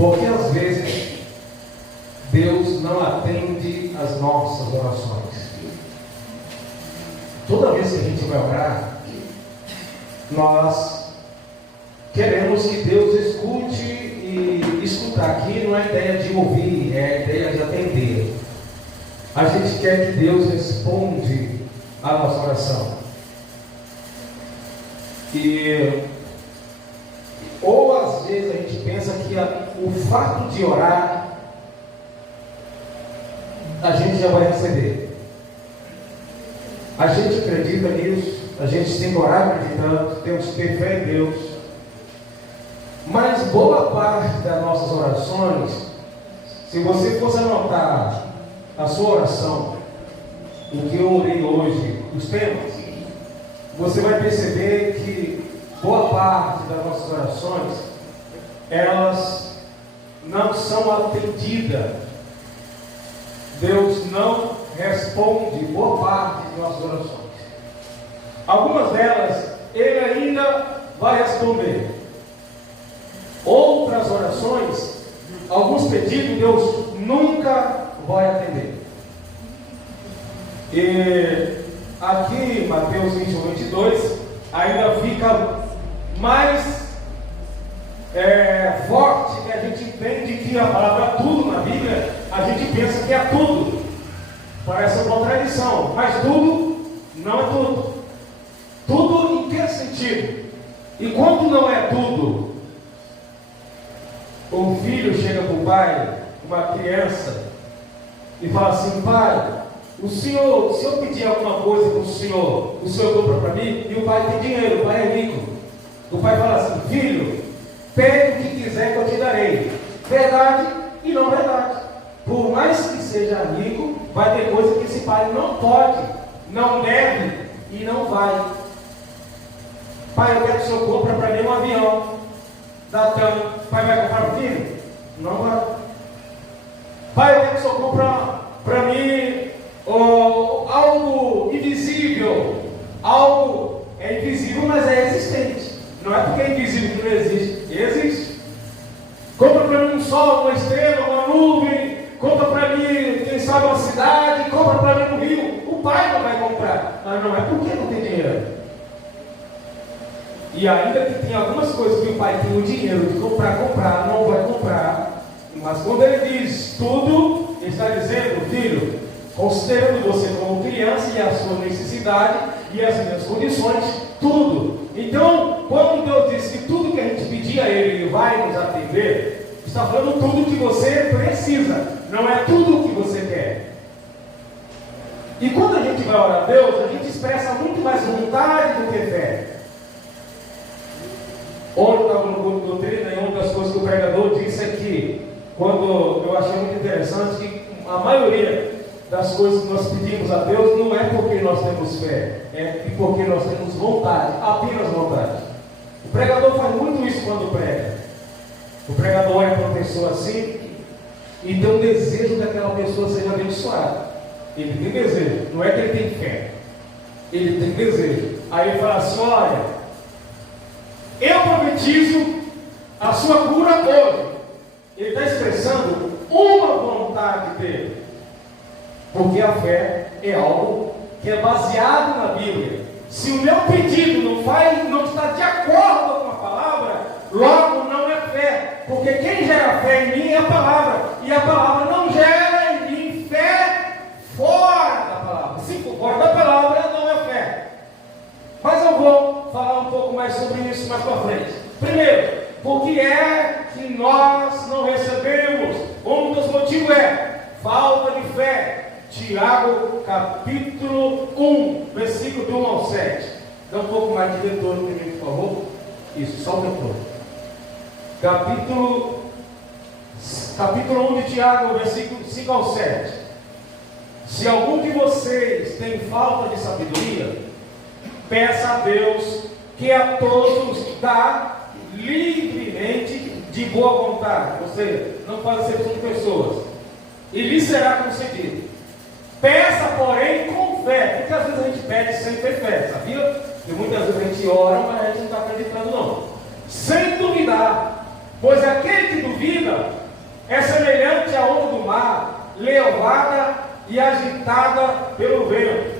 Porque às vezes Deus não atende as nossas orações. Toda vez que a gente vai orar, nós queremos que Deus escute, e escutar aqui não é ideia de ouvir, é a ideia de atender. A gente quer que Deus responda a nossa oração. Ou às vezes a gente pensa que o fato de orar, a gente já vai receber. A gente acredita nisso, a gente tem que orar acreditando, temos que ter fé em Deus. Mas boa parte das nossas orações, se você fosse anotar a sua oração, o que eu orei hoje, os temas, você vai perceber que boa parte das nossas orações, elas não são atendidas. Deus não responde boa parte de nossas orações. Algumas delas, Ele ainda vai responder. Outras orações, alguns pedidos, Deus nunca vai atender. E aqui, Mateus 21, 22, ainda fica mais forte, que a gente entende que a palavra tudo na Bíblia, a gente pensa que é tudo. Parece uma contradição, mas tudo não é tudo. Tudo em que sentido? E quando não é tudo, o filho chega para o pai, uma criança, e fala assim: pai, se eu pedir alguma coisa para o senhor compra para mim? E o pai tem dinheiro, o pai é rico. O pai fala assim: filho, pede o que quiser que eu te darei. Verdade e não verdade. Por mais que seja rico, vai ter coisa que esse pai não pode, não deve e não vai. Pai, eu quero que o senhor compre para mim um avião da TAM. Pai, vai comprar para o filho? Não vai. Pai, eu quero que o senhor compre para mim algo invisível. Algo é invisível, mas é existente. Não é porque é invisível que não existe. Existe. Compra para mim um sol, uma estrela, uma nuvem. Compra para mim, quem sabe, uma cidade. Compra para mim um rio. O pai não vai comprar. Mas não é porque não tem dinheiro. E ainda que tem algumas coisas que o pai tem o dinheiro de comprar, não vai comprar. Mas quando ele diz tudo, ele está dizendo: filho, considerando você como criança e a sua necessidade e as minhas condições, tudo. Então, quando Deus diz que tudo que a gente pedir a Ele, Ele vai nos atender, está falando tudo que você precisa, não é tudo o que você quer. E quando a gente vai orar a Deus, a gente expressa muito mais vontade do que fé. Ontem eu estava no culto de doutrina, e uma das coisas que o pregador disse é que, quando eu achei muito interessante, que a maioria das coisas que nós pedimos a Deus não é porque nós temos fé, é porque nós temos vontade, apenas vontade. O pregador faz muito isso quando prega. O pregador é uma pessoa assim e tem um desejo que aquela pessoa seja abençoada. Ele tem desejo, não é que ele tem fé, ele tem desejo. Aí ele fala assim: olha, eu profetizo a sua cura hoje. Ele está expressando uma vontade dele. Porque a fé é algo que é baseado na Bíblia. Se o meu pedido não está de acordo com a palavra, logo não é fé. Porque quem gera fé em mim é a palavra. E a palavra não gera em mim fé fora da palavra. Se for fora da palavra, não é fé. Mas eu vou falar um pouco mais sobre isso mais para frente. Primeiro, por que é que nós não recebemos? Um dos motivos é falta de fé. Tiago, capítulo 1, versículo de 1 ao 7. Dá um pouco mais de retorno para mim, por favor. Isso, só o retorno. Capítulo 1 de Tiago, versículo 5 ao 7. Se algum de vocês tem falta de sabedoria, peça a Deus, que a todos dá livremente de boa vontade. Ou seja, não faz acepção de pessoas, e lhe será concedido. Peça, porém, com fé. Porque às vezes a gente pede sem ter fé, sabia? E muitas vezes a gente ora, mas a gente não está acreditando não. Sem duvidar. Pois aquele que vida é semelhante à onda do mar, levada e agitada pelo vento.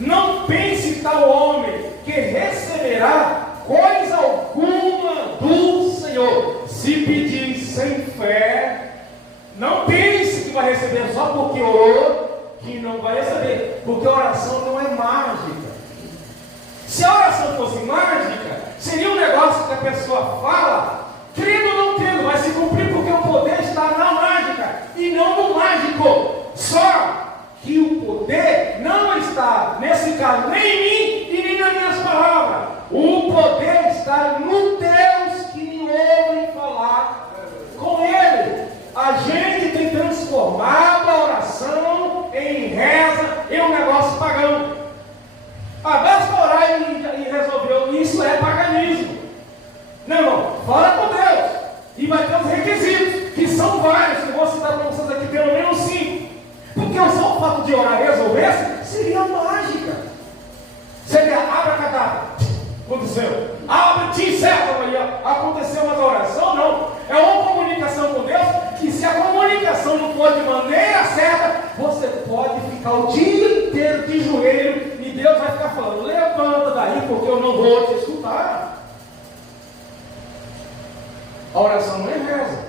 Não pense tal homem que receberá coisa alguma do Senhor, se pedir sem fé. Não pense que vai receber só porque orou, que não vai receber, porque a oração não é mágica. Se a oração fosse mágica, seria um negócio que a pessoa fala, crendo ou não crendo, vai se cumprir, porque o poder está na mágica e não no mágico. Só que o poder não está, nesse caso, nem em mim e nem nas minhas palavras. O poder está no Deus que me ouve falar com Ele. A gente tem transformado a oração em reza, em um negócio pagão. Basta orar e resolveu. Isso é paganismo. Não, fala com Deus. E vai ter os requisitos, que são vários. Eu vou citar para vocês aqui pelo menos 5. Porque só o fato de orar e resolver seria mágica. Seria abracadabra. Aconteceu. Abre-te, certo, Maria. Aconteceu, mas a oração não. É uma comunicação com Deus, que se a comunicação não for de maneira certa, você pode ficar o dia inteiro de joelho e Deus vai ficar falando: levanta daí, porque eu não vou te escutar. A oração não é reza.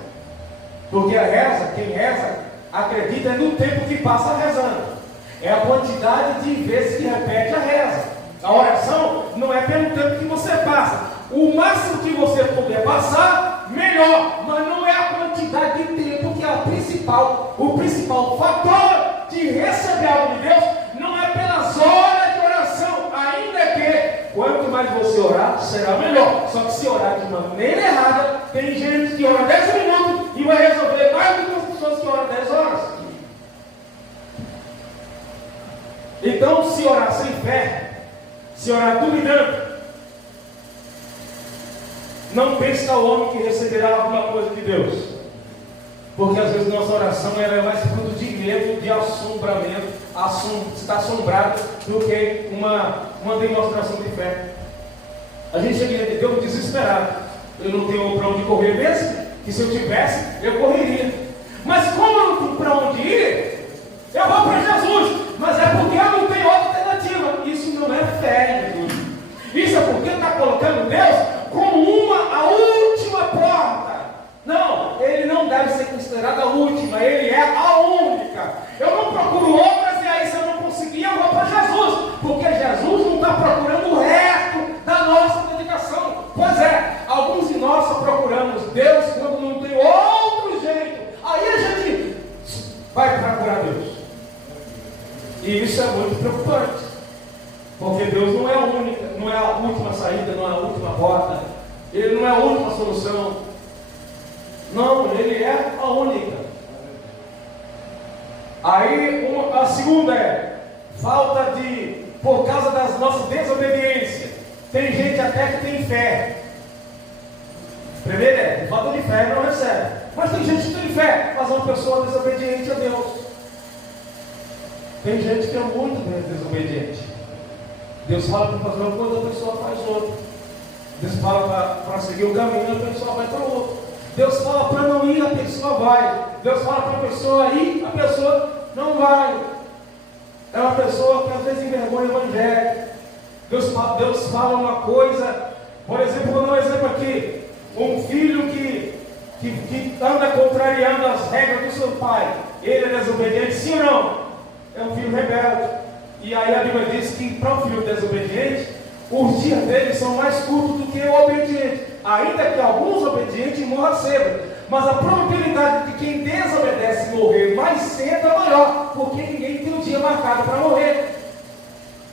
Porque a reza, quem reza, acredita no tempo que passa rezando. É a quantidade de vezes que repete a reza. A oração não é pelo tempo que você passa. O máximo que você puder passar, melhor. Mas não é a quantidade de tempo que é o principal fator de receber algo de Deus. Não é pelas horas de oração. Ainda que, quanto mais você orar, será melhor. Só que se orar de maneira errada, tem gente que ora 10 minutos e vai resolver mais do que as pessoas que oram 10 horas. Então, se orar sem fé, se orar duvidando, não pense ao homem que receberá alguma coisa de Deus. Porque às vezes nossa oração ela é mais fruto de medo, de assombramento, está assombrado, do que uma demonstração de fé. A gente chega de Deus desesperado. Eu não tenho para onde correr mesmo, que se eu tivesse, eu correria. Mas como eu não tenho para onde ir, eu vou para Jesus. Mas é porque eu não tenho outra alternativa. Isso não é fé, Jesus. Isso é porque está colocando Deus como a última porta. Não, Ele não deve ser considerado a última, Ele é a única. Eu não procuro outras e aí se eu não conseguir, eu vou para Jesus. Porque Jesus não está procurando o resto da nossa dedicação. Pois é, alguns de nós só procuramos Deus quando não tem outro jeito. Aí a gente vai procurar Deus. E isso é muito preocupante. Porque Deus não é a única, não é a última saída, não é a última porta. Ele não é a última solução. Não, Ele é a única. Aí a segunda é falta de, por causa das nossas desobediências. Tem gente até que tem fé. Primeiro é, falta de fé não recebe. Mas tem gente que tem fé, mas é uma pessoa desobediente a Deus. Tem gente que é muito desobediente. Deus fala para fazer uma coisa, a pessoa faz outra. Deus fala para seguir o caminho, a pessoa vai para o outro. Deus fala para não ir, a pessoa vai. Deus fala para a pessoa ir, a pessoa não vai. É uma pessoa que às vezes envergonha o evangelho. Deus fala uma coisa, por exemplo, vou dar um exemplo aqui. Um filho que anda contrariando as regras do seu pai. Ele é desobediente, sim ou não? É um filho rebelde. E aí a Bíblia diz que para um filho desobediente, os dias dele são mais curtos do que o obediente. Ainda que alguns obedientes morram cedo, mas a probabilidade de quem desobedece morrer mais cedo é maior, porque ninguém tem um dia marcado para morrer.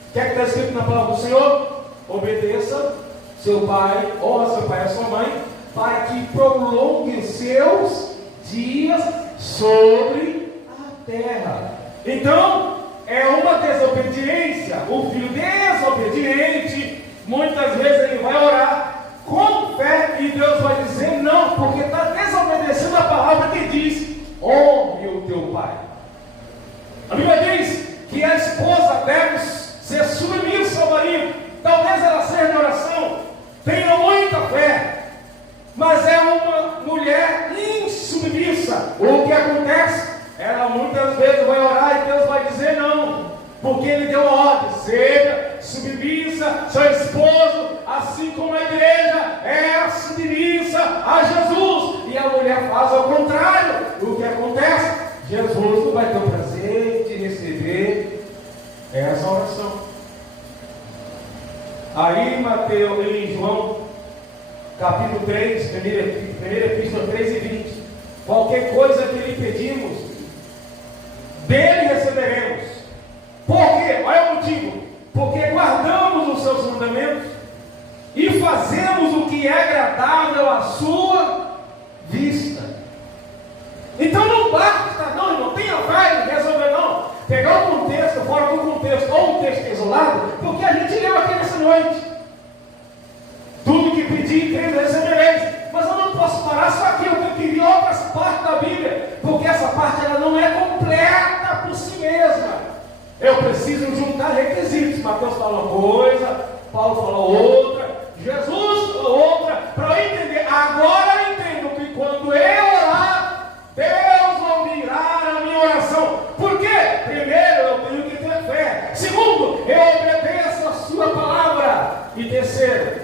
O que é que está escrito na palavra do Senhor? Obedeça seu pai, honra seu pai e a sua mãe, para que prolongue os seus dias sobre a terra. Então, é uma desobediência. O filho desobediente, muitas vezes ele vai orar com fé e Deus vai dizer não, porque está desobedecendo a palavra que diz: honre o teu pai. A Bíblia diz que a esposa deve ser submissa ao marido. Talvez ela seja de oração, tenha muita fé, mas é uma mulher o que acontece? Ela muitas vezes vai orar e Deus vai dizer não, porque Ele deu ordem: seja submissa seu esposo, assim como a igreja é submissa a Jesus. E a mulher faz ao contrário. O que acontece? Jesus não vai ter o prazer de receber essa oração. Aí Mateus, em João capítulo 3, primeira epístola 3 e 20: qualquer coisa que lhe pedimos, dele receberemos. Por quê? Olha o motivo: porque guardamos os seus mandamentos e fazemos o que é agradável à sua vista. Então não basta, não, irmão, tenha fé em resolver, não. Pegar um contexto fora do contexto, ou um texto isolado, porque a gente leu aqui nessa noite: tudo que pedir, crendo, recebereis. Mas eu não posso parar só aqui, eu queria outras partes da Bíblia, porque essa parte ela não é completa por si mesma. Eu preciso juntar requisitos. Mateus fala uma coisa, Paulo fala outra, Jesus fala outra, para eu entender. Agora eu entendo que quando eu orar, Deus ouvirá a minha oração. Por quê? Primeiro, eu tenho que ter fé. Segundo, eu obedeço a sua palavra. E terceiro,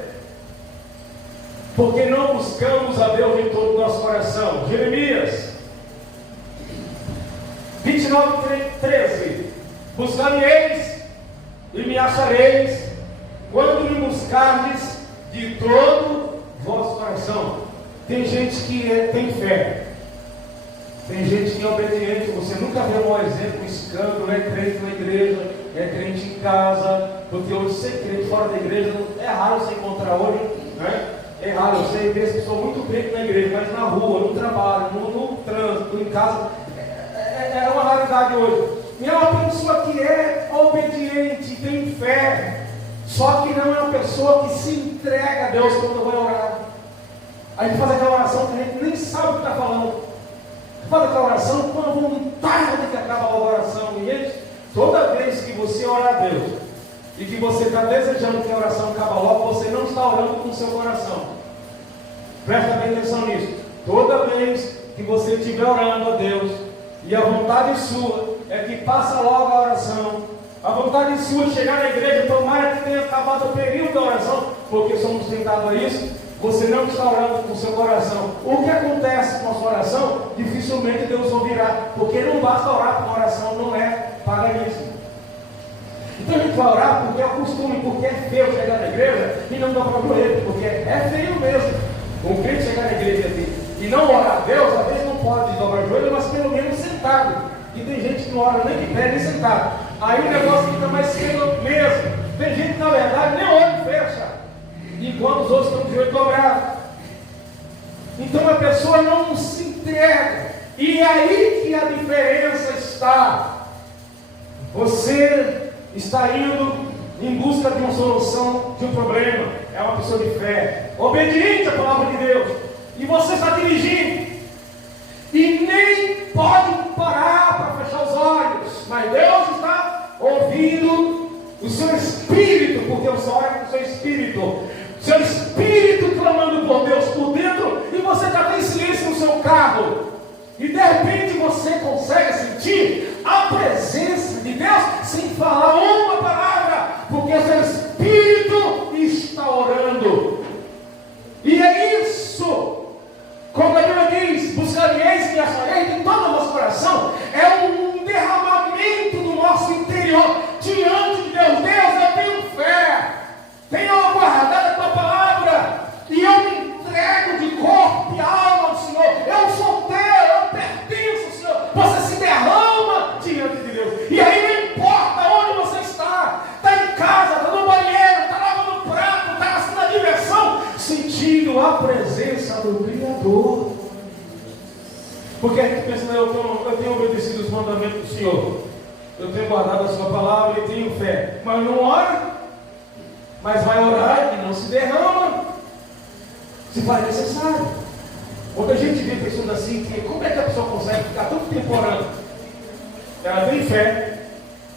porque não buscamos a Deus em todo o nosso coração. Jeremias 29:13: buscar-me-eis e me achareis, quando me buscardes de todo o vosso coração. Tem gente que tem fé, tem gente que é obediente. Você nunca vê um exemplo, um escândalo, é crente na igreja, é crente em casa, porque hoje ser crente fora da igreja é raro você encontrar hoje, né? É raro, eu sei ver pessoas muito crentes na igreja, mas na rua, no trabalho, no trânsito, em casa, é uma raridade hoje. E é uma pessoa que é obediente, tem fé, só que não é uma pessoa que se entrega a Deus quando vai orar. A gente faz aquela oração que a gente nem sabe o que está falando. Faz aquela oração com a vontade que acaba a oração. E gente, toda vez que você ora a Deus e que você está desejando que a oração acabe logo, você não está orando com o seu coração. Presta bem atenção nisso. Toda vez que você estiver orando a Deus e a vontade sua é que passa logo a oração, a vontade sua é chegar na igreja, tomara que tenha acabado o período da oração, porque somos tentados a isso, você não está orando com o seu coração. O que acontece com a sua oração? Dificilmente Deus ouvirá, porque não basta orar com a oração, não é paganismo. Então a gente vai orar porque é o costume, porque é feio chegar na igreja e não dobrar o joelho, porque é feio mesmo. Um crente chegar na igreja e não orar a Deus, às vezes não pode dobrar o joelho, mas pelo menos sentado. E tem gente que não ora nem de pé, nem sentado. Aí o negócio fica mais feio mesmo. Tem gente que na verdade nem olho fecha, enquanto os outros estão de joelho dobrado. Então a pessoa não se entrega. E é aí que a diferença está. Você está indo em busca de uma solução de um problema. É uma pessoa de fé, obediente à palavra de Deus. E você está dirigindo e nem pode parar para fechar os olhos, mas Deus está ouvindo o seu espírito, porque você ora com o seu espírito. Seu espírito clamando por Deus por dentro, e você já tem silêncio no seu carro. E de repente você consegue sentir a presença de Deus sem falar uma palavra, porque seu espírito está orando. E é isso. Como a Bíblia diz: buscar-me-eis e me achareis, em todo o nosso coração. É um derramamento do nosso interior diante de Deus. Deus, eu tenho fé, tenho aguardado a tua palavra, e eu me entrego de corpo e alma ao Senhor. Eu sou teu, eu pertenço ao Senhor. Você se derrama diante de Deus. E aí não importa onde você está em casa, está no banheiro, está lavando o prato, está na diversão, sentindo a presença do Criador. Porque a gente pensa: eu tenho obedecido os mandamentos do Senhor, eu tenho guardado a sua palavra e tenho fé, mas não ora, mas vai orar e não se derrama, se faz necessário. Quando a gente vê pessoas assim, como é que a pessoa consegue ficar tanto tempo orando? Ela tem fé,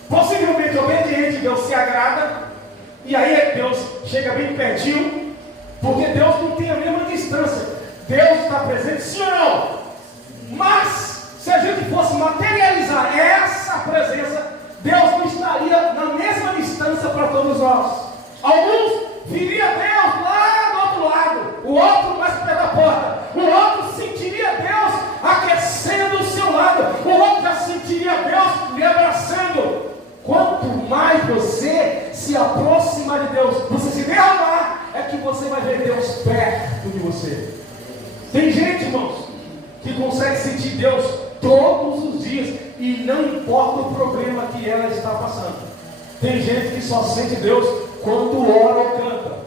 possivelmente obediente, Deus se agrada, e aí Deus chega bem pertinho, porque Deus não tem a mesma distância. Deus está presente, sim ou não? Mas, se a gente fosse materializar essa presença, Deus não estaria na mesma distância para todos nós. Alguns viria Deus lá do outro lado, o outro mais perto da porta, o outro sentiria Deus aquecendo o seu lado, o outro já sentiria Deus lhe abraçando. Quanto mais você se aproximar de Deus, você se derramar, é que você vai ver Deus perto de você. Tem gente, irmãos, que consegue sentir Deus todos os dias e não importa o problema que ela está passando. Tem gente que só sente Deus quando ora ou canta.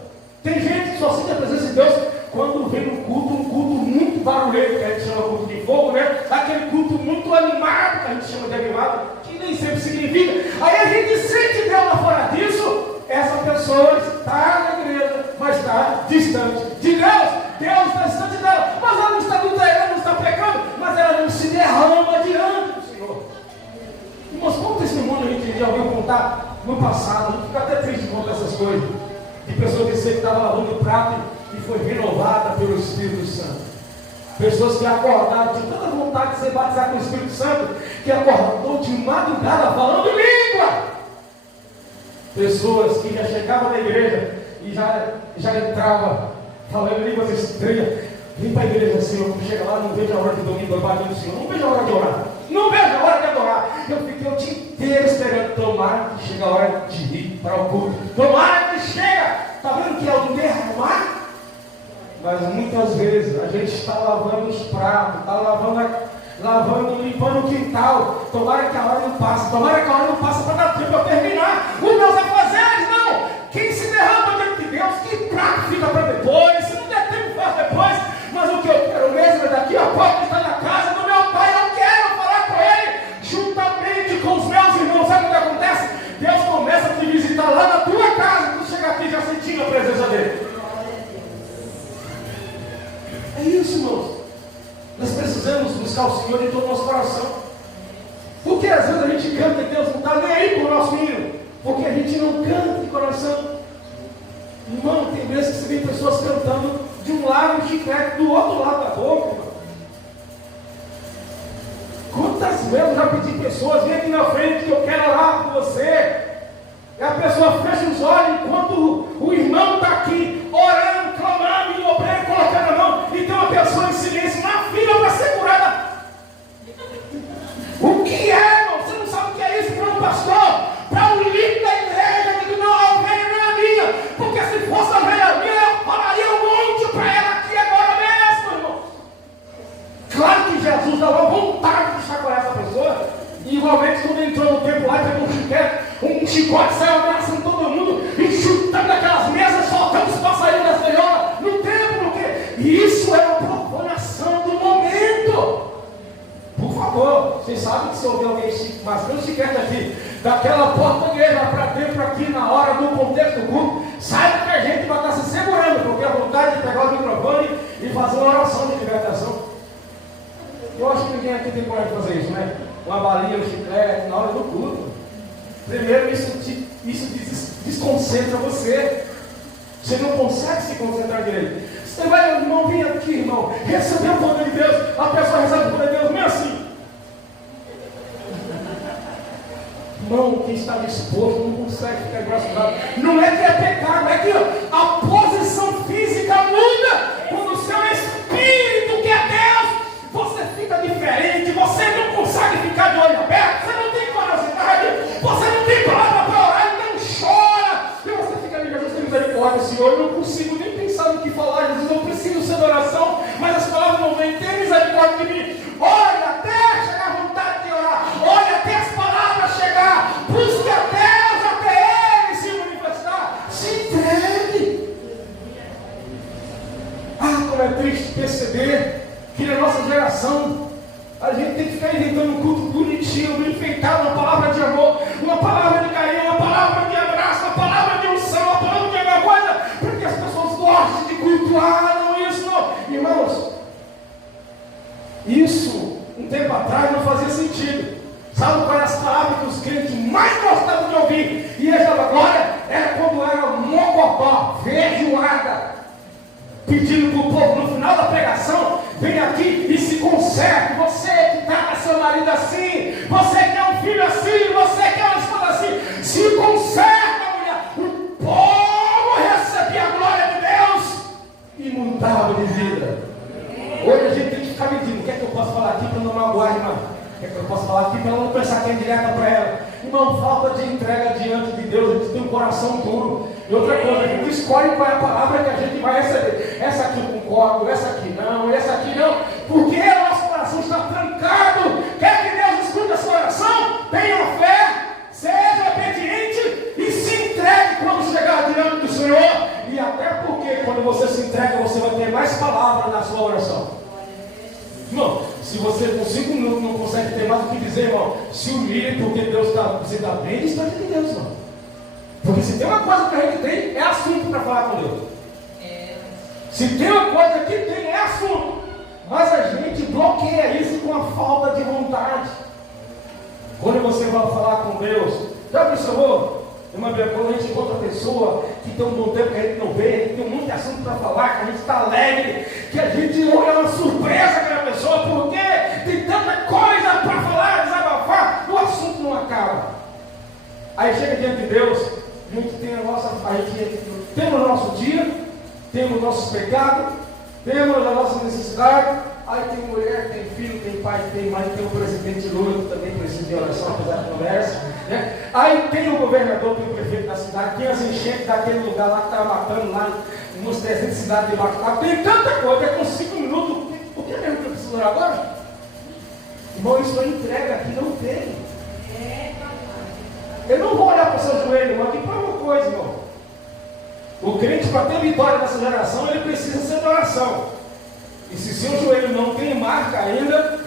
Tem gente que só sente a presença de Deus quando vem um culto muito barulhento, que a gente chama culto de fogo, né? Aquele culto muito animado, que a gente chama de animado, que nem sempre significa. Aí a gente sente Deus lá fora disso, essa pessoa está na igreja, mas está distante de Deus. Deus está distante dela, mas ela não está lutando, ela não está pecando, mas ela não se derrama diante do Senhor. Irmãos, quanto testemunho a gente já ouviu contar no passado? A gente fica até triste de contar essas coisas, de pessoas que sempre estavam lavando o prato e foi renovada pelo Espírito Santo. Pessoas que acordaram, tinham tanta vontade de ser batizadas com o Espírito Santo, que acordou de madrugada falando língua. Pessoas que já chegavam na igreja e já entravam falando línguas estranhas. Vem para a igreja, Senhor, quando chega lá, não vejo a hora de domingo, eu bato no Senhor, não vejo a hora de orar, não vejo a hora de adorar. Eu fiquei o dia inteiro esperando, tomara que chegue a hora de ir para o culto, tomara que chega. Está vendo que é o derramar? Mas muitas vezes a gente está lavando os pratos, está lavando, limpando o quintal. Tomara que a hora não passe, tomara que a hora não passe para dar tempo para terminar. Os meus afazeres, não. Quem se derrama diante de Deus, que prato fica para depois. Se não der tempo, faz depois. Mas o que eu quero mesmo é daqui a pouco estar na casa do meu pai. Eu quero falar com ele, juntamente com os meus irmãos. Sabe o que acontece? Deus começa a te visitar lá na tua casa. Tu chega aqui já sentindo a presença dele. É isso, irmãos. Nós precisamos buscar o Senhor em todo o nosso coração. Porque às vezes a gente canta e Deus não está nem aí para o nosso hino. Porque a gente não canta de coração. Irmão, tem vezes que você vê pessoas cantando de um lado um chiclete, do outro lado da boca, irmão. Quantas vezes eu já pedi pessoas, vem aqui na frente que eu quero orar por você. E a pessoa fecha os olhos enquanto o irmão está aqui orando, clamando, e o obreiro colocando a mão, e tem uma pessoa em silêncio na fila para segurar. O que é, irmão? Você não sabe o que é isso para um pastor? Para um líder da igreja, que não, a ovelha não é minha, porque se fosse a ovelha minha, eu falaria um monte para ela aqui agora mesmo, irmão. Claro que Jesus dá uma vontade de chacoalhar essa pessoa, e igualmente quando entrou no templo lá, pegou um chicote, saiu abraçando todo mundo, e chutando aquelas mesas, soltando os passarinhos das gaiolas no templo, porque isso é uma profanação do momento. Por favor, vocês sabem que se houver alguém mascando chiclete aqui, daquela porta da igreja para dentro aqui na hora do contexto do culto, saiba que a gente vai estar se segurando, porque a vontade de pegar o microfone e fazer uma oração de libertação. Eu acho que ninguém aqui tem coragem de fazer isso, né? Uma balinha, um chiclete na hora do culto. Primeiro, isso desconcentra você. Você não consegue se concentrar direito. Você vai, irmão, vem aqui, irmão, receber o poder de Deus. A pessoa recebe o poder de Deus, não é assim. Irmão, quem está disposto não consegue ficar de braço dado. Não é que é pecado, é que a posição física muda. Quando o seu espírito, que é Deus, você fica diferente. Você não consegue ficar de olho aberto. Você não tem curiosidade. Você não tem palavra para orar e não chora. E você fica ali, Jesus, tem misericórdia, Senhor. Eu não consigo nem pensar no que falar. Jesus, eu preciso ser de oração, mas as palavras não vêm. Tem misericórdia de mim. Olha até chegar a vontade de orar. Olha até as palavras chegar. Busque a Deus até Ele se manifestar. Se entregue. Ah, como é triste perceber que na nossa geração a gente tem que ficar inventando um culto bonitinho, enfeitado, uma palavra de amor, uma palavra de carinho, uma palavra de abraço, uma palavra de unção, uma palavra de alguma coisa, para que as pessoas gostem de cultuar. Não, isso não. Irmãos, isso um tempo atrás não fazia sentido. Sabe qual era as palavras que os crentes mais gostavam de ouvir? E essa agora era quando era mocotó, feijoada, pedindo para o povo no final da pregação vem aqui e se conserte. Você que está com seu marido assim, você que é um filho assim, você que é uma esposa assim, se conserta, mulher. O povo recebia a glória de Deus e mudava de vida. Hoje a gente tem que ficar medindo. O que é que eu posso falar aqui para não magoar a irmã? O que é que eu posso falar aqui para não pensar que é direta para ela? Irmão, falta de entrega diante de Deus. A gente tem um coração duro. E outra coisa, a gente escolhe qual é a palavra que a gente vai receber. Essa aqui eu concordo, essa aqui não, porque o nosso coração está trancado. Quer que Deus escute a sua oração? Tenha fé, seja obediente e se entregue quando chegar diante do Senhor. E até porque quando você se entrega, você vai ter mais palavras na sua oração. Irmão, se você com 5 minutos não consegue ter mais o que dizer, irmão, se humilhe, porque Deus está, você está bem distante de Deus, irmão. Porque se tem uma coisa que a gente tem, é assunto para falar com Deus. Se tem uma coisa que tem, é assunto. Mas a gente bloqueia isso com a falta de vontade. Quando você vai falar com Deus, já observou? Quando a gente encontra uma pessoa que tem um bom tempo que a gente não vê, a gente tem muito assunto para falar, que a gente está alegre, que a gente olha uma surpresa aquela pessoa, porque tem tanta coisa para falar, desabafar, o assunto não acaba. Aí chega diante de Deus, a gente tem temos o nosso dia, temos nossos pecados, temos a nossa necessidade. Aí tem mulher, tem filho, tem pai, tem mãe, tem o presidente Lula, que também precisa de oração, apesar de conversa, né? Aí tem o governador, tem o prefeito da cidade, tem as enchentes daquele lugar lá que está matando lá, uns 300 cidades de baixo. Tem tanta coisa, é com 5 minutos. O que é mesmo que eu preciso orar agora? Irmão, isso é entrega aqui, não tem. Eu não vou olhar para o seu joelho, irmão, aqui para uma coisa, irmão. O crente, para ter vitória nessa geração, ele precisa ser de oração. E se seu joelho não tem marca ainda,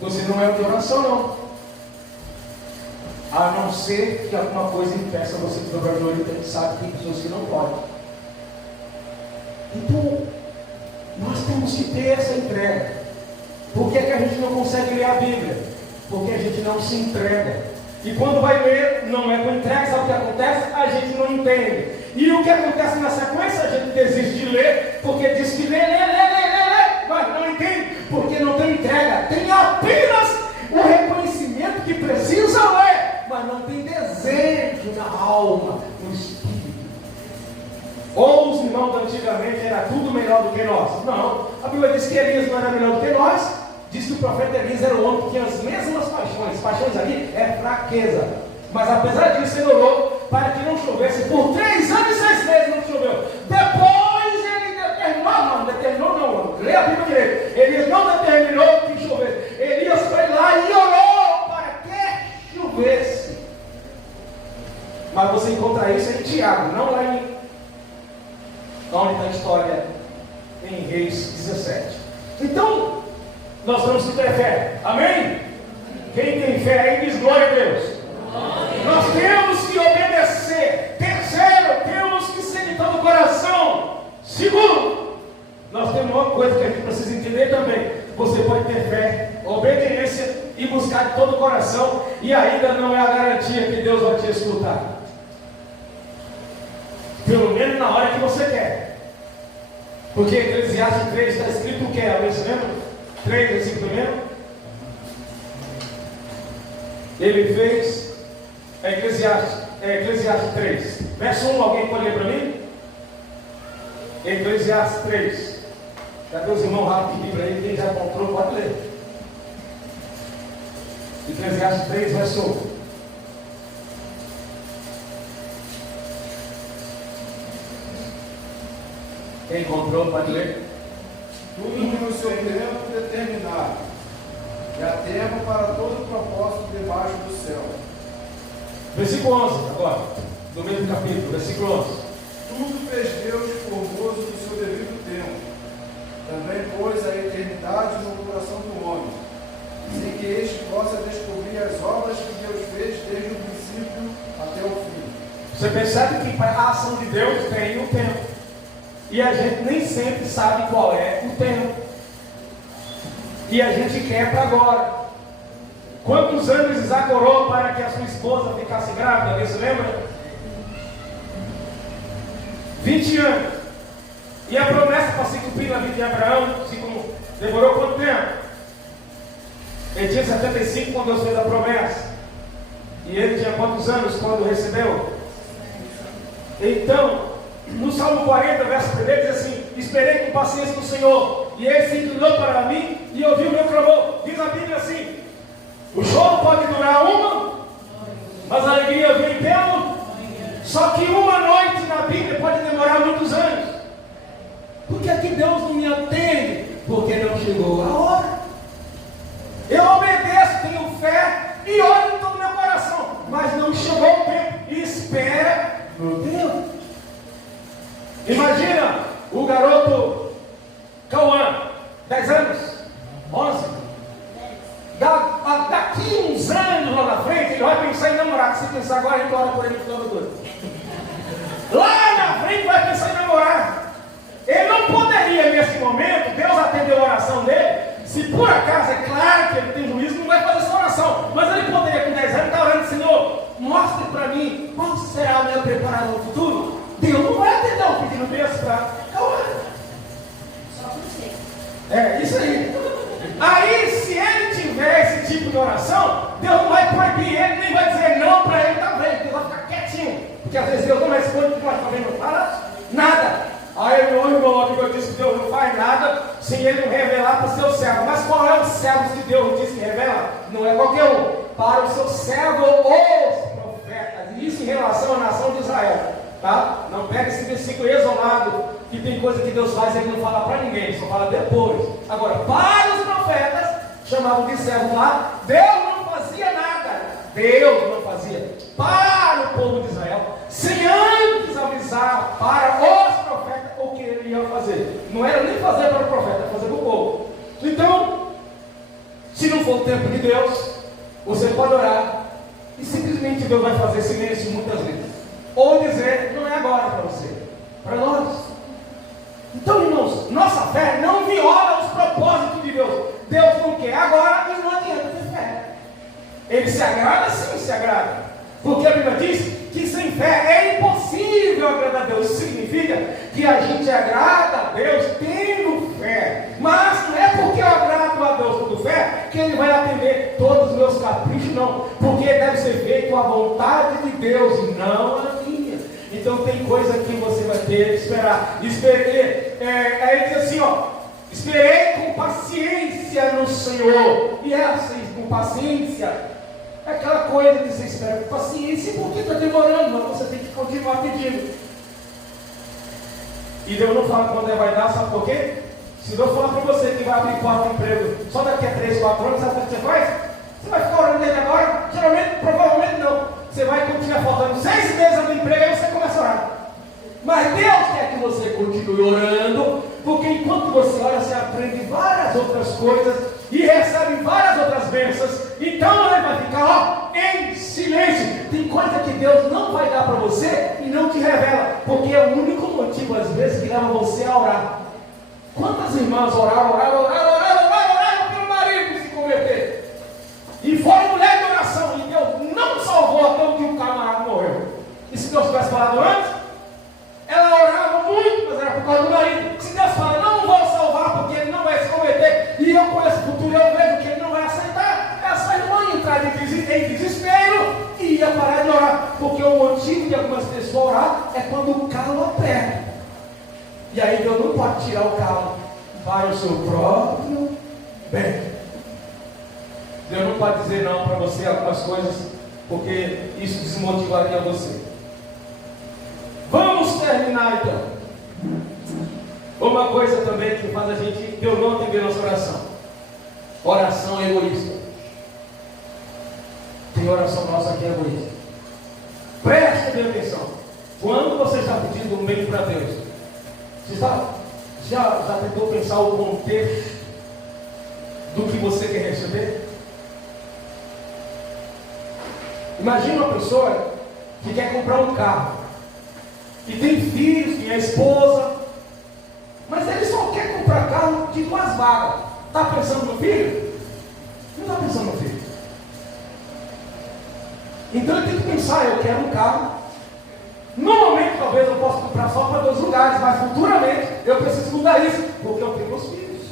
você não é de oração, não. A não ser que alguma coisa impeça você de dobrar o joelho, a gente sabe que tem pessoas que não podem. Então, nós temos que ter essa entrega. Por que é que a gente não consegue ler a Bíblia? Porque a gente não se entrega. E quando vai ler, não é com entrega, sabe o que acontece? A gente não entende. E o que acontece na sequência? A gente desiste de ler, porque diz que lê, mas não entende, porque não tem entrega. Tem apenas o reconhecimento que precisa ler, mas não tem desejo na alma, no espírito. Ou os irmãos antigamente era tudo melhor do que nós. Não, a Bíblia diz que Elias não era melhor do que nós. Diz que o profeta Elias era o homem que tinha as mesmas paixões. Paixões ali é fraqueza. Mas apesar disso, ele orou para que não chovesse. Por 3 anos e 6 meses não choveu. Depois ele determinou não. Lê a Bíblia direito. Elias não determinou que chovesse. Elias foi lá e orou para que chovesse. Mas você encontra isso em Tiago, não lá em... Onde está a história? Em Reis 17. Então, nós temos que ter fé. Amém? Quem tem fé aí diz glória a Deus. Nós temos que obedecer. Terceiro, temos que ser de todo o coração. Segundo, nós temos uma coisa que a gente precisa entender também. Você pode ter fé, obediência e buscar de todo o coração, e ainda não é a garantia que Deus vai te escutar. Pelo menos na hora que você quer. Porque em Eclesiastes 3 está escrito o que? Alguém se lembra? 3, versículo 1. Ele fez Eclesiastes 3, verso 1, alguém pode ler para mim? Eclesiastes 3. Cadê os irmãos rapidinho para ele? Quem já encontrou pode ler. Eclesiastes 3, verso 1. Quem encontrou pode ler. Tudo no seu tempo determinado, e há tempo para todo o propósito debaixo do céu. Versículo 11, agora, do mesmo capítulo, versículo 11. Tudo fez Deus formoso no seu devido tempo. Também pôs a eternidade no coração do homem, sem que este possa descobrir as obras que Deus fez desde o princípio até o fim. Você percebe que para a ação de Deus tem um tempo. E a gente nem sempre sabe qual é o tempo. E a gente quer para agora. Quantos anos Isaac orou para que a sua esposa ficasse grávida? Alguém se lembra? 20 anos. E a promessa para se cumprir na vida de Abraão, assim como Demorou quanto tempo? Ele tinha 75 quando Deus fez a promessa. E ele tinha quantos anos quando recebeu? Então, no Salmo 40, verso 1, diz assim: esperei com paciência no Senhor, e Ele se inclinou para mim e ouviu o meu clamor. Diz a Bíblia assim: o choro pode durar uma, mas a alegria vem pelo. Só que uma noite na Bíblia pode demorar muitos anos. Por que é que Deus não me atende? Porque não chegou a hora. Eu obedeço, tenho fé e oro em todo o meu coração, mas não chegou o tempo. E espera no Deus. Imagina o garoto Cauã, 10 anos, 11. Daqui uns anos lá na frente, ele vai pensar em namorar. Se pensar agora, a gente ora por ele todo. Lá na frente vai pensar em namorar. Ele não poderia, nesse momento, Deus atendeu a oração dele. Se por acaso, é claro que ele tem juízo, não vai fazer essa oração. Mas ele poderia, com 10 anos, estar orando: Senhor, mostre para mim qual será o meu preparado no futuro. Deus não vai atender o pedido desse para Cauã. Só você. É, isso aí. Aí, se ele tiver esse tipo de oração, Deus não vai proibir ele, nem vai dizer não para ele também. Deus vai ficar quietinho. Porque às vezes Deus não responde, porque nós também não fala nada. Aí meu irmão amigo disse que Deus não faz nada sem ele não revelar para o seu servo. Mas qual é o servo que Deus diz que revela? Não é qualquer um. Para o seu servo, os profetas. E isso em relação à nação de Israel. Tá? Não pega esse versículo isolado, que tem coisa que Deus faz e ele não fala para ninguém, só fala depois. Agora, para os profetas, chamavam de servos lá, Deus não fazia nada. Deus não fazia. Para o povo de Israel, sem antes avisar para os profetas o que ele ia fazer. Não era nem fazer para o profeta, era fazer para o povo. Então, se não for o tempo de Deus, você pode orar e simplesmente Deus vai fazer silêncio muitas vezes. Ou dizer: não é agora para você, para nós. Então, irmãos, nossa fé não viola os propósitos de Deus. Deus não quer agora, mas não adianta ter fé. Ele se agrada? Sim, se agrada. Porque a Bíblia diz que sem fé é impossível agradar a Deus. Isso significa que a gente agrada a Deus tendo fé. Mas não é porque eu agrado a Deus tendo fé que Ele vai atender todos os meus caprichos, não. Porque deve ser feito a vontade de Deus e não a minha. Então tem coisa que você vai ter que esperar. Aí ele diz assim, ó: esperei com paciência no Senhor. E é assim, com paciência. É aquela coisa que você espera com paciência, porque está demorando, mas você tem que continuar pedindo. E Deus não fala quando Ele vai dar, sabe por quê? Se Deus falar para você que vai abrir 4 empregos só daqui a 3, 4 anos, sabe o que você faz? Você vai ficar orando nele agora? Geralmente, provavelmente não. Você vai, quando estiver faltando 6 meses do emprego, aí você começa a orar. Mas Deus quer que você continue orando, porque enquanto você ora, você aprende várias outras coisas e recebe várias outras bênçãos. Então Ele vai ficar em silêncio. Tem coisa que Deus não vai dar para você e não te revela, porque é o único motivo às vezes que leva você a orar. Quantas irmãs oraram pelo marido se converter e foram mulher de oração e Deus não salvou até o que o camarada morreu? E se Deus tivesse falado antes, ela orava muito, mas era por causa do marido. Se Deus fala: não vou salvar porque ele não vai se converter, e eu conheço o futuro, eu vejo que ele não vai aceitar, essa irmã ia entrar em desespero e ia parar de orar. Porque o motivo de algumas pessoas orar é quando o calo aperta. E aí Deus não pode tirar o calo para o seu próprio bem. Deus não pode dizer não para você algumas coisas, porque isso desmotivaria você. Vamos terminar então. Uma coisa também que faz a gente, Deus não atender nossa oração: oração egoísta. Tem oração nossa que é egoísta. Preste bem atenção. Quando você está pedindo um bem para Deus, você já tentou pensar o contexto do que você quer receber? Imagina uma pessoa que quer comprar um carro, e tem filhos, tem a esposa, mas ele só quer comprar carro de 2 vagas. Está pensando no filho? Não está pensando no filho. Então ele tem que pensar: eu quero um carro. No momento talvez eu possa comprar só para 2 lugares, mas futuramente eu preciso mudar isso, porque eu tenho meus filhos.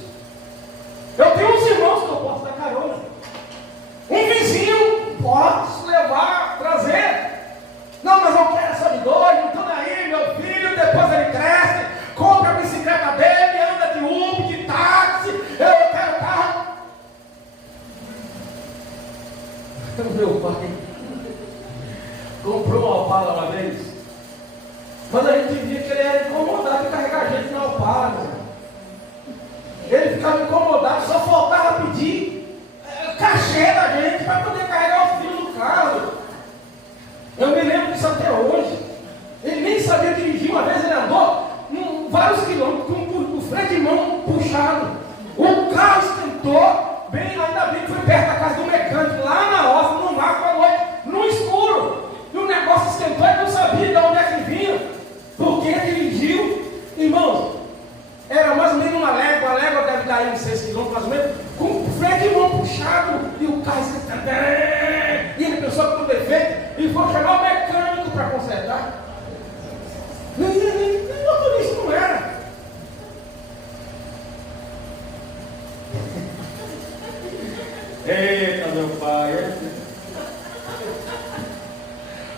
Meu pai comprou uma Opala uma vez, mas a gente via que ele era incomodado de carregar a gente na Opala, né? Ele ficava incomodado, só faltava pedir cachê da gente para poder carregar o filho no carro. Eu me lembro disso até hoje. Ele nem sabia dirigir. Uma vez ele andou vários quilômetros com o freio de mão puxado. O carro esquentou, ainda bem que foi perto da casa do mecânico, lá na roça, no mato à noite, no escuro. E o negócio esquentou, ele não sabia de onde é que vinha, porque ele dirigiu. Irmãos, era mais ou menos uma légua deve dar aí uns 6 quilômetros mais ou menos, com o freio de mão puxado e o carro esquentando. E ele pensou que tudo defeito e foi chamar o mecânico para consertar. Nem motorista não era. Eita, meu pai.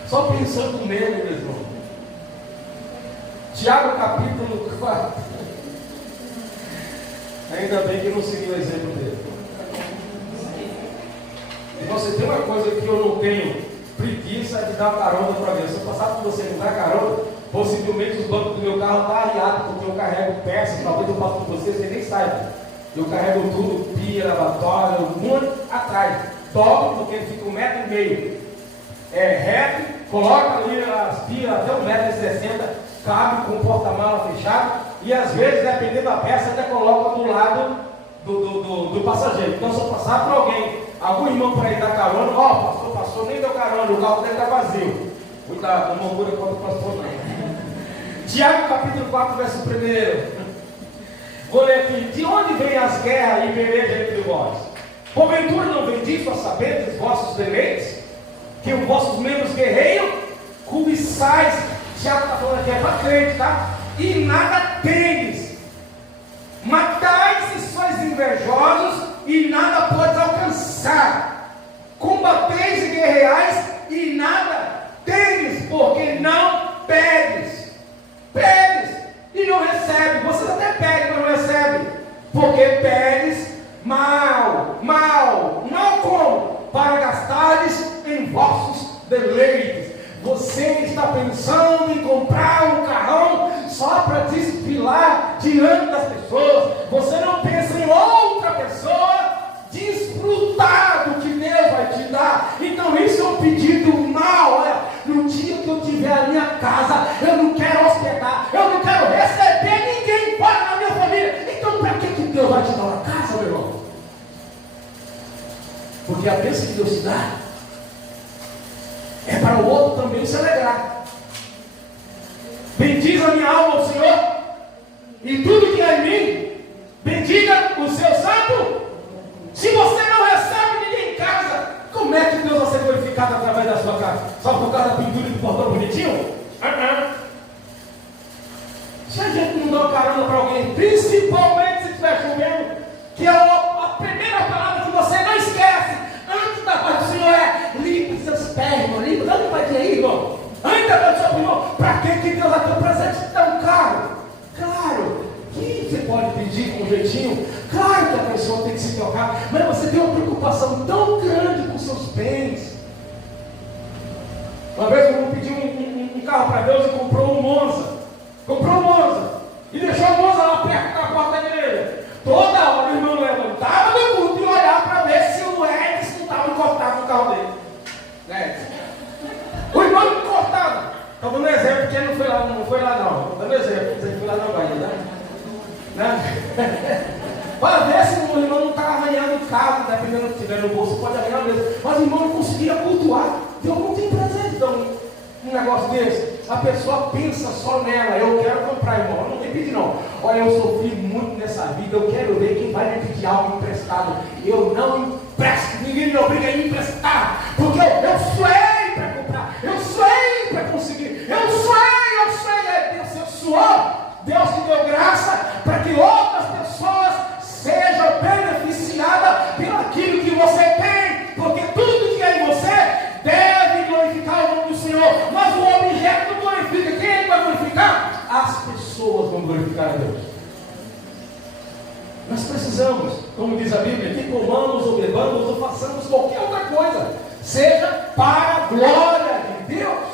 Só pensando nele, meu irmão. Tiago capítulo 4. Ainda bem que não segui o exemplo dele. E você tem uma coisa que eu não tenho preguiça de dar carona para ver. Se eu passar por você e não dar carona, possivelmente os bancos do meu carro estão arriados, porque eu carrego peças, talvez eu passe por você nem saiba. Eu carrego tudo, pia, lavatório, muito atrás. Dobro, porque ele fica 1,5 metro. É reto, coloca ali as pias até 1,60 m, cabe com o porta-mala fechado, e às vezes, dependendo da peça, ainda coloca do lado do passageiro. Então, se eu passar por algum irmão por aí dar carona, passou, nem deu carona, o carro dele está vazio. Cuidado, não murmura quando passou, não. Tiago capítulo 4, verso 1. Vou ler aqui. De onde vêm as guerras e pelejas entre vós? Porventura não vem disso a saber dos vossos deleites? Que os vossos membros guerreiam? Cobiçais. Tiago está falando aqui, é para crente, tá? E nada tendes. Matais e sois invejosos e nada podes alcançar. Combateis e guerreais e nada tendes, porque não pedes. Pedes e não recebe. Vocês até pedem, mas não recebem. Porque pedes mal como? Para gastares em vossos deleites. Você está pensando em comprar um carrão só para desfilar diante das pessoas. Você não pensa em outra pessoa desfrutar do que Deus vai te dar. Então isso é um pedido mal. Olha, no dia que eu tiver a minha casa, eu não quero hospedar, eu não quero receber ninguém fora da minha família. Então para que Deus vai te dar uma casa, meu irmão? Porque a bênção que Deus te dá é para o outro também se alegrar. Bendiz a minha alma ao Senhor, e tudo que há em mim, bendiga o seu santo. Se você não recebe ninguém em casa, como é que Deus vai ser glorificado através da sua casa? Só por causa da pintura do portão bonitinho? Se a gente não dá uma carona para alguém, principalmente se estiver chovendo, que é a primeira palavra que você não esquece antes da paz do Senhor é: limpe seus pés, irmão. Limpe, não vai ter aí, irmão. Ainda vai seu irmão. Para que Deus vai ter o presente de dar um carro? Claro que você pode pedir com um jeitinho. Claro que a pessoa tem que se tocar, mas você tem uma preocupação tão grande com seus bens. Uma vez eu pedi um carro para Deus e comprou um Monza. E deixou o Monza lá perto da porta da igreja. Toda hora o irmão levantava do culto e olhava para ver se o Edson estava encostado no carro dele. O irmão encostado. Estou dando exemplo, porque ele não foi lá não. Estou dando exemplo, ele foi lá na Bahia, né? Para ver se o irmão não está arranhando o carro, dependendo do que tiver no bolso, pode arranhar mesmo. Mas o irmão não conseguia cultuar. Deus não tem presente, então, um negócio desse. A pessoa pensa só nela. Eu quero comprar, irmão. Eu não tem pedir, não. Olha, eu sofri muito nessa vida. Eu quero ver quem vai me pedir algo emprestado. Eu não empresto. Ninguém me obriga a me emprestar. Porque eu suei para comprar. Eu suei para conseguir. Eu suei. É Deus, seu suor. Deus te deu graça para que outras pessoas sejam beneficiadas pelo aquilo que você tem. Porque tudo que é em você deve glorificar o nome do Senhor. Mas o objeto não glorifica. Quem é que vai glorificar? As pessoas vão glorificar a Deus. Nós precisamos, como diz a Bíblia, que comamos ou bebamos ou façamos qualquer outra coisa, seja para a glória de Deus.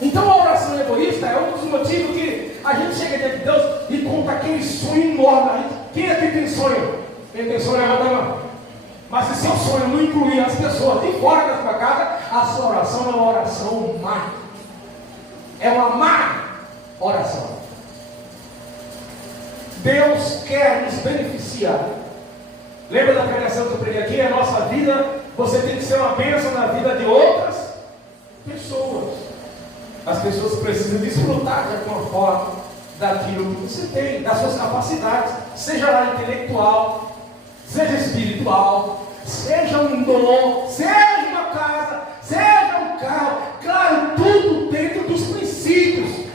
Então a oração egoísta é um dos motivos que a gente chega diante de Deus e conta aquele sonho enorme. Quem aqui tem sonho? Quem tem sonho, levanta a mão. Mas se seu sonho não incluir as pessoas de fora da sua casa, a sua oração é uma oração má. É uma má oração. Deus quer nos beneficiar. Lembra da pregação que eu preguei aqui? A nossa vida, você tem que ser uma bênção na vida de outras pessoas. As pessoas precisam desfrutar de alguma forma daquilo que você tem, das suas capacidades, seja lá intelectual, seja espiritual, seja um dom, seja uma casa, seja um carro, claro, tudo dentro dos princípios.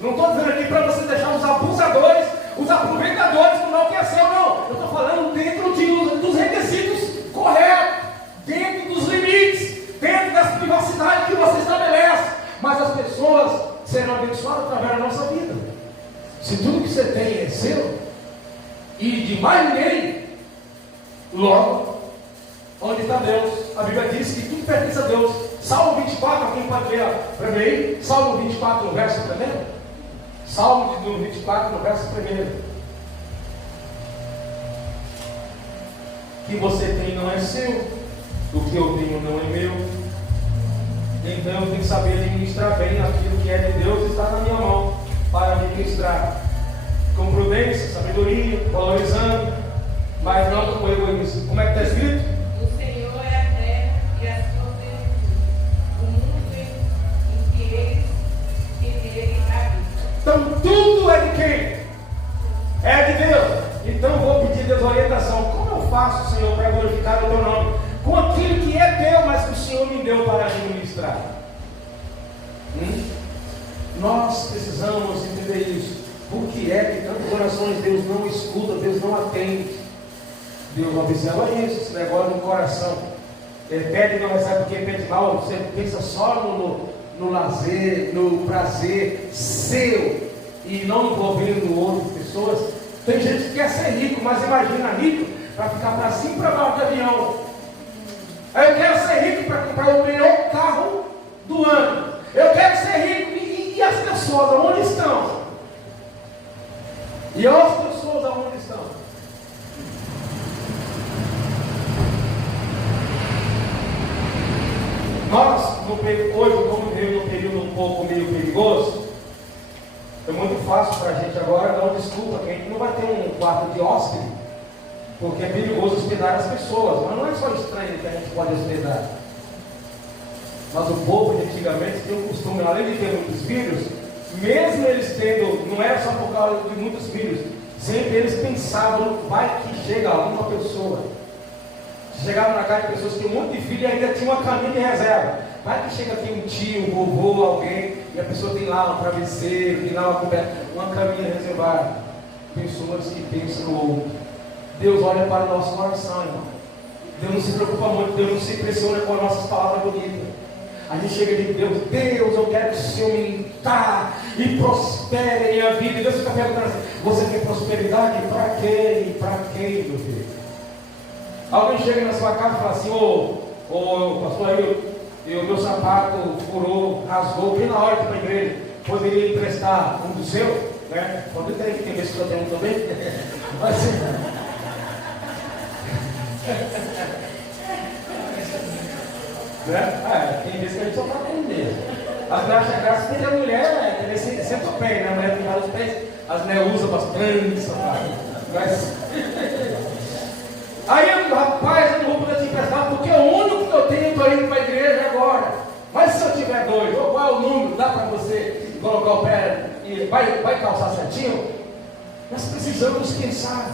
Não estou dizendo aqui para você deixar os abusadores, os aproveitadores do mal que é seu, não. Eu estou falando dentro dos requisitos corretos, dentro dos limites, dentro das privacidades que você estabelece. Mas as pessoas serão abençoadas através da nossa vida. Se tudo que você tem é seu e de mais ninguém, logo, onde está Deus? A Bíblia diz que tudo pertence a Deus. Salmo 24, alguém pode ler para mim aí? Salmo 24, no verso 1. Salmo de 24, no verso 1. O que você tem não é seu, o que eu tenho não é meu. Então eu tenho que saber administrar bem aquilo que é de Deus e está na minha mão para administrar com prudência, sabedoria, valorizando, mas não com egoísmo. Como é que está escrito? O Senhor é a terra e a sua plenitude, o mundo em que nele habita. Então tudo é de quem? É de Deus. Então eu vou pedir Deus orientação. Como eu faço, Senhor, para glorificar o teu nome? Com aquilo que é teu, mas que o Senhor me deu para administrar. Nós precisamos entender isso. Por que é que tantas orações Deus não escuta, Deus não atende? Deus observa isso, esse negócio no coração. Ele pede e não recebe porque pede mal. Você pensa só no lazer, no prazer seu e não envolvendo outras pessoas. Tem gente que quer ser rico, mas imagina rico para ficar para cima e para baixo do avião. Eu quero ser rico para comprar o melhor carro do ano. Eu quero ser rico. E as pessoas aonde estão? E as pessoas aonde estão? Nós, hoje, como veio num período um pouco meio perigoso, é muito fácil para a gente agora dar uma desculpa que a gente não vai ter um quarto de hóspede, porque é perigoso hospedar as pessoas. Mas não é só estranho que a gente pode hospedar. Mas o povo de antigamente tinha o costume, além de ter muitos filhos, mesmo eles tendo, não era só por causa de muitos filhos, sempre eles pensavam, vai que chega alguma pessoa. Chegavam na casa de pessoas que tinham um monte de filhos e ainda tinha uma caminha de reserva. Vai que chega aqui um tio, um vovô, alguém, e a pessoa tem lá um travesseiro, tem lá uma coberta, uma caminha reservada. Pessoas que pensam no outro. Deus olha para o nosso coração, irmão. Deus não se preocupa muito, Deus não se impressiona com as nossas palavras bonitas. A gente chega de Deus, eu quero que o Senhor me limpar e prospere a minha vida. E Deus fica perguntando assim, você quer prosperidade? Para quem? Para quem, meu filho? Alguém chega na sua casa e fala assim, pastor, meu sapato furou, rasgou, bem na hora de ir para a igreja. Poderia emprestar um do seu? Né? Quando tem vezes que eu tenho um também. Mas, né? Tem vezes que a gente só está com mesmo. As mulheres chegaram, tem a mulher, senta o pé, né? A mulher tem vários pés, as mulheres usam bastante sapato. Mas... Aí, rapaz, eu não vou poder te emprestar, porque o único que eu tenho, eu estou indo para a igreja agora. Mas se eu tiver dois, qual é o número? Dá para você colocar o pé e vai calçar certinho? Nós precisamos pensar.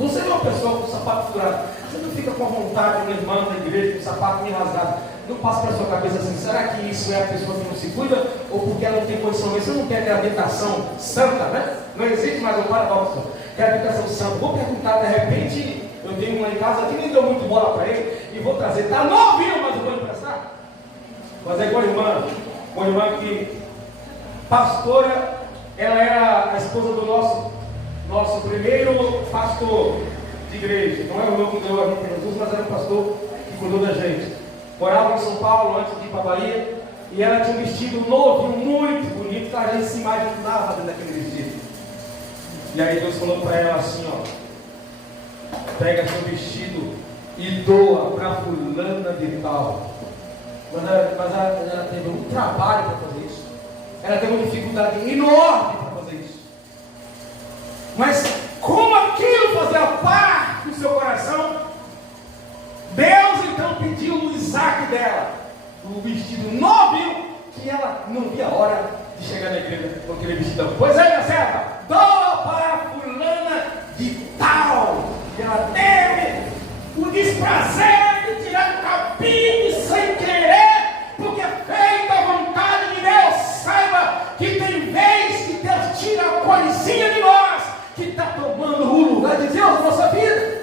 Você é uma pessoa com sapato furado, você não fica com a vontade, meu irmão da igreja, com o sapato meio rasgado. Não passa para a sua cabeça assim, será que isso é a pessoa que não se cuida? Ou porque ela não tem condição? Você não tem a habitação santa, né? Não existe mais um paradoxo. Que a habitação santa. Vou perguntar, de repente, eu tenho uma em casa que nem deu muito bola para ele, e vou trazer. Está novinho, mas eu vou emprestar. Mas é com a irmã que pastora, ela era a esposa do nosso primeiro pastor. de igreja. Não é o irmão que deu a gente para Jesus, mas era um pastor que cuidou da gente. Morava em São Paulo antes de ir para a Bahia. E ela tinha um vestido novo, muito bonito, que a gente se imaginava dentro daquele vestido. E aí Deus falou para ela assim, ó: pega seu vestido e doa para fulana de tal. Mas ela teve um trabalho para fazer isso. Ela teve uma dificuldade enorme para fazer isso. Mas como aquilo fazia parte do seu coração, Deus então pediu o Isaac dela, o vestido novinho, que ela não via a hora de chegar na igreja com aquele vestidão. Pois é, minha serva, doa para fulana de tal. E ela teve o desprazer de tirar o cabide sem querer, porque feita a vontade de Deus. Saiba que tem vez que Deus tira a coisinha de nós que está tomando o lugar de Deus na nossa vida.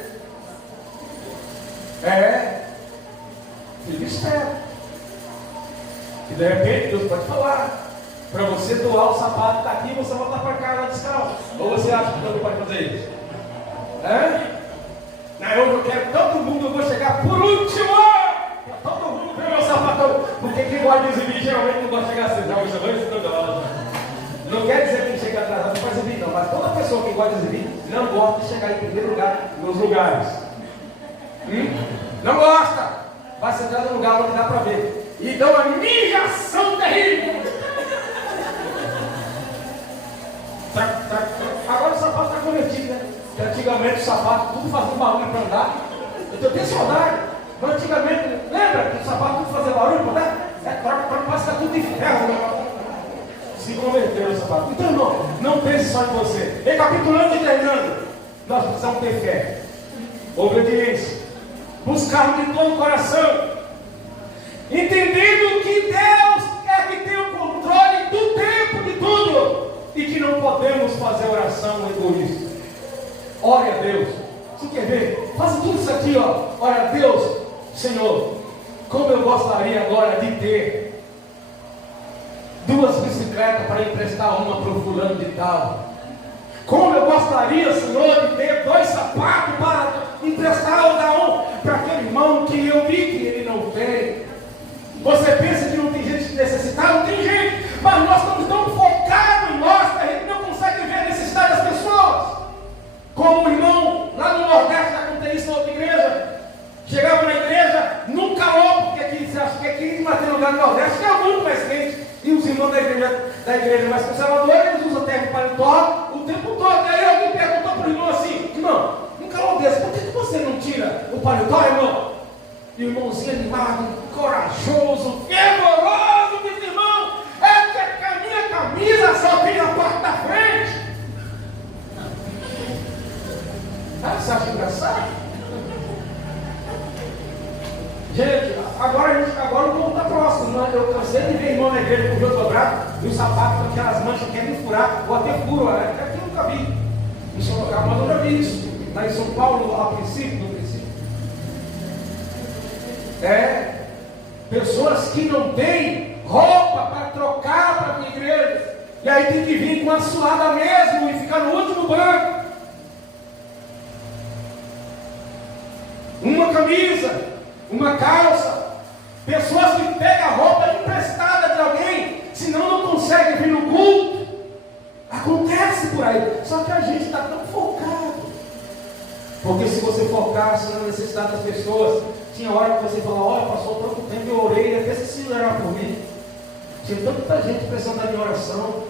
Fica esperto. E de repente Deus pode falar para você doar o sapato que está aqui e você voltar para casa descalço. Ou você acha que Deus não pode fazer isso? Eu quero todo mundo, eu vou chegar por último. Todo mundo ver meu sapatão. Porque quem gosta de exibir geralmente não gosta de chegar assim. Não quer dizer que quem chega atrasado não faz exibir, não. Mas toda pessoa que gosta de exibir não gosta de chegar em primeiro lugar nos lugares. Não gosta. Vai sentar no lugar onde dá para ver. E dá uma mijação terrível. Agora o sapato está convertido, né? Porque antigamente o sapato tudo fazia barulho para andar. Eu tenho saudade. Mas antigamente, lembra que o sapato tudo fazia barulho para andar? Parece que está tudo de ferro. Né? Se converteu o sapato. Então, irmão, não pense só em você. Recapitulando e terminando, nós precisamos ter fé, obediência, buscar de todo o coração, entendendo que Deus é que tem o controle do tempo de tudo e que não podemos fazer oração egoísta. Ore a Deus. Você quer ver? Faça tudo isso aqui, ó. Ore a Deus. Senhor, como eu gostaria agora de ter 2 bicicletas para emprestar uma para o fulano de tal. Como eu gostaria, Senhor, de ter 2 sapatos para emprestar ou dar um para aquele irmão que eu vi que ele não tem. Você pensa que não tem gente necessitada? Não tem gente, mas nós estamos tão focados em nós que a gente não consegue ver a necessidade das pessoas. Como o irmão lá no Nordeste, da conteísta da outra igreja, chegava na igreja num calor, porque aqui você acha que aqui não tem lugar no Nordeste, que é muito mais quente. E os irmãos da igreja mais conservadora, eles usam terno paletó o tempo todo. E aí alguém perguntou para o irmão assim: irmão, num calor desse, por que você não tira o paletó, irmão? E o irmãozinho animado, corajoso, fervoroso, diz: irmão, é que a minha camisa só tem a parte da frente. Você acha engraçado? Gente, agora o povo está próximo. Eu cansei de ver irmão na igreja com o joelho dobrado e o sapato com aquelas manchas que querem furar, ou até furo. Aqui eu nunca vi. Em Sorocaba, mas eu já vi isso. Lá em São Paulo, no princípio. Pessoas que não têm roupa para trocar para a igreja. E aí tem que vir com a suada mesmo e ficar no último banco. Uma camisa, uma calça. Pessoas que pegam a roupa emprestada de alguém, senão não conseguem vir no culto. Acontece por aí. Só que a gente está tão focado. Porque se você focasse na necessidade das pessoas, tinha hora que você falava: olha, passou tanto tempo, eu orei, até se orar por mim. Tinha tanta gente precisando da minha oração.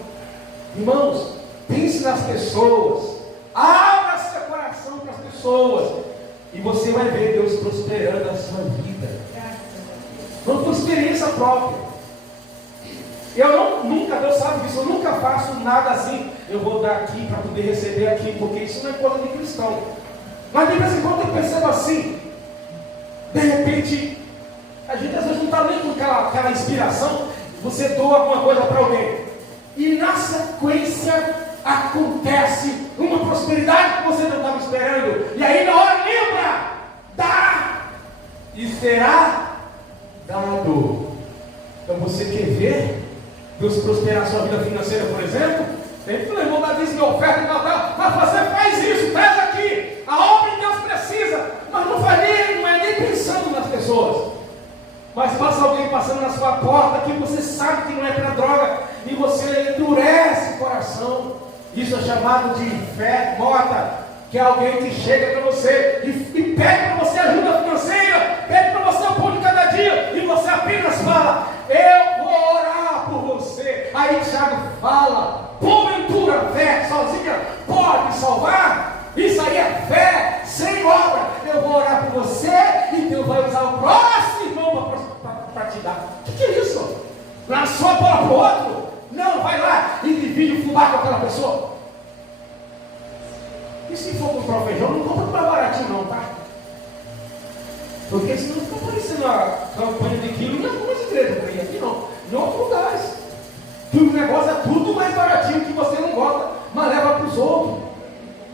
Irmãos, pense nas pessoas. Abra seu coração para as pessoas. E você vai ver Deus prosperando a sua vida. Não por experiência própria. Deus sabe disso, eu nunca faço nada assim. Eu vou dar aqui para poder receber aqui, porque isso não é coisa de cristão. Mas de vez em quando eu percebo assim. De repente, a gente às vezes não está nem com aquela inspiração. Você doa alguma coisa para alguém. E na sequência acontece uma prosperidade que você não estava esperando. E aí na hora lembra, dá e será dado. Então você quer ver Deus prosperar a sua vida financeira, por exemplo? Tem que lembrar da dízimo, oferta e tal, mas você faz isso, traz aqui. A obra de Deus Mas passa alguém passando na sua porta que você sabe que não é para droga e você endurece o coração. Isso é chamado de fé morta. Que é alguém que chega para você e pede para você ajuda financeira, pede para você o pão de cada dia, e você apenas fala: eu vou orar por você. Aí Tiago fala: porventura a fé sozinha pode salvar? Isso aí é fé sem obra. Eu vou orar por você e Deus vai usar o próximo irmão para te dar. O que é isso? Na sua bola para o outro? Não, vai lá e divide o fubá com aquela pessoa. E se for comprar o feijão, não compra mais baratinho não, tá? Porque senão fica parecendo a campanha de quilo em algumas igrejas por aí, aqui não, em outros lugares. Que o negócio é tudo mais baratinho que você não gosta, mas leva para os outros.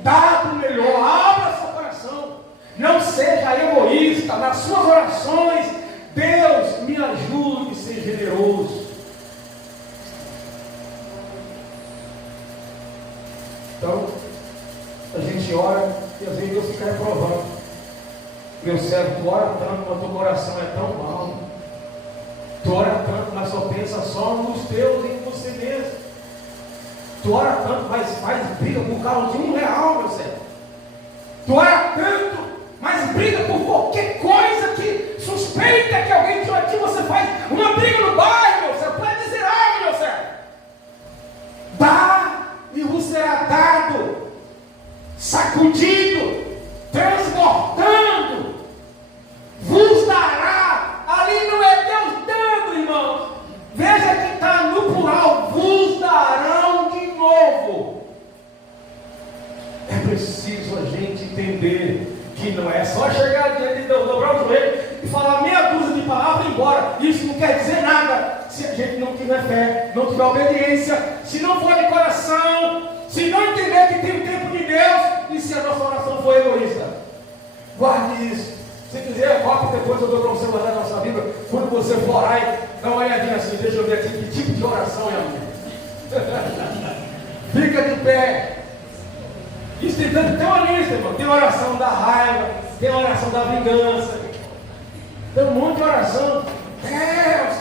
Dá do melhor, abra seu coração. Não seja egoísta nas suas orações. Deus me ajude a ser generoso. Então, a gente ora e às vezes Deus fica reprovando. Meu servo, tu ora tanto, mas teu coração é tão mau. Tu ora tanto, mas só pensa só nos teus e em você mesmo. Tu ora tanto, mas faz briga por causa de R$1, meu servo. Tu ora tanto, mas briga por qualquer coisa que suspeita que alguém tirou aqui. Você faz uma briga no bairro, meu servo. Pode dizer algo, meu servo. Dá e vos será dado. Sacudido, transbordando, vos dará. Ali não é Deus dando, irmãos. Veja que está no plural: vos darão de novo. É preciso a gente entender que não é só chegar diante de Deus, dobrar o joelho e falar meia dúzia de palavras e ir embora. Isso não quer dizer nada se a gente não tiver fé, não tiver obediência, se não for de coração, se não entender que tem o tempo de Deus e se a nossa oração for egoísta. Guarde isso. Se quiser, volte depois, eu dou para você guardar na nossa vida. Quando você for orar, dá uma olhadinha assim, deixa eu ver aqui que tipo de oração é a minha. Fica de pé. Isso tem uma lista, irmão. Tem oração da raiva, tem oração da vingança, tem um monte de oração. Deus,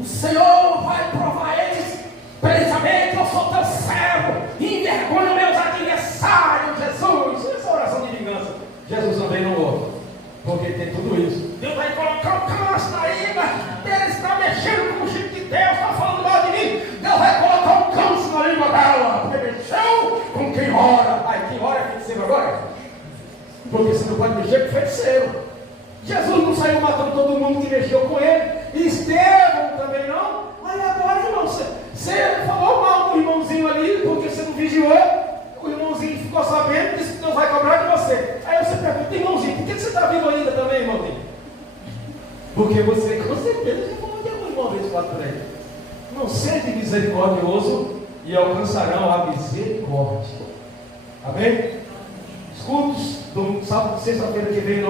o Senhor vai provar eles. Precisamente eu sou teu servo, envergonho meus adversários, Jesus. Essa oração de vingança, Jesus também não ouve, porque tem tudo isso. Deus vai colocar o câncer aí, mas ele está mexendo com o Chico de Deus, está falando mal de mim. Deus vai colocar um câncer na língua dela, porque mexeu com quem ora. Aí quem ora é feiticeiro agora? Porque você não pode mexer com feiticeiro. Jesus não saiu matando todo mundo que mexeu com ele, e Estevão também não. Mas agora, irmão, você falou mal do irmãozinho ali, porque você não vigiou, o irmãozinho ficou sabendo, disse que Deus vai cobrar de você. Aí você pergunta: irmãozinho, por que você está vivo ainda também, irmãozinho? Porque você, com certeza, já falou de alguma vez por ele. Não seja misericordioso e alcançarão a misericórdia. Amém? Escutos, sábado, sexta-feira que vem.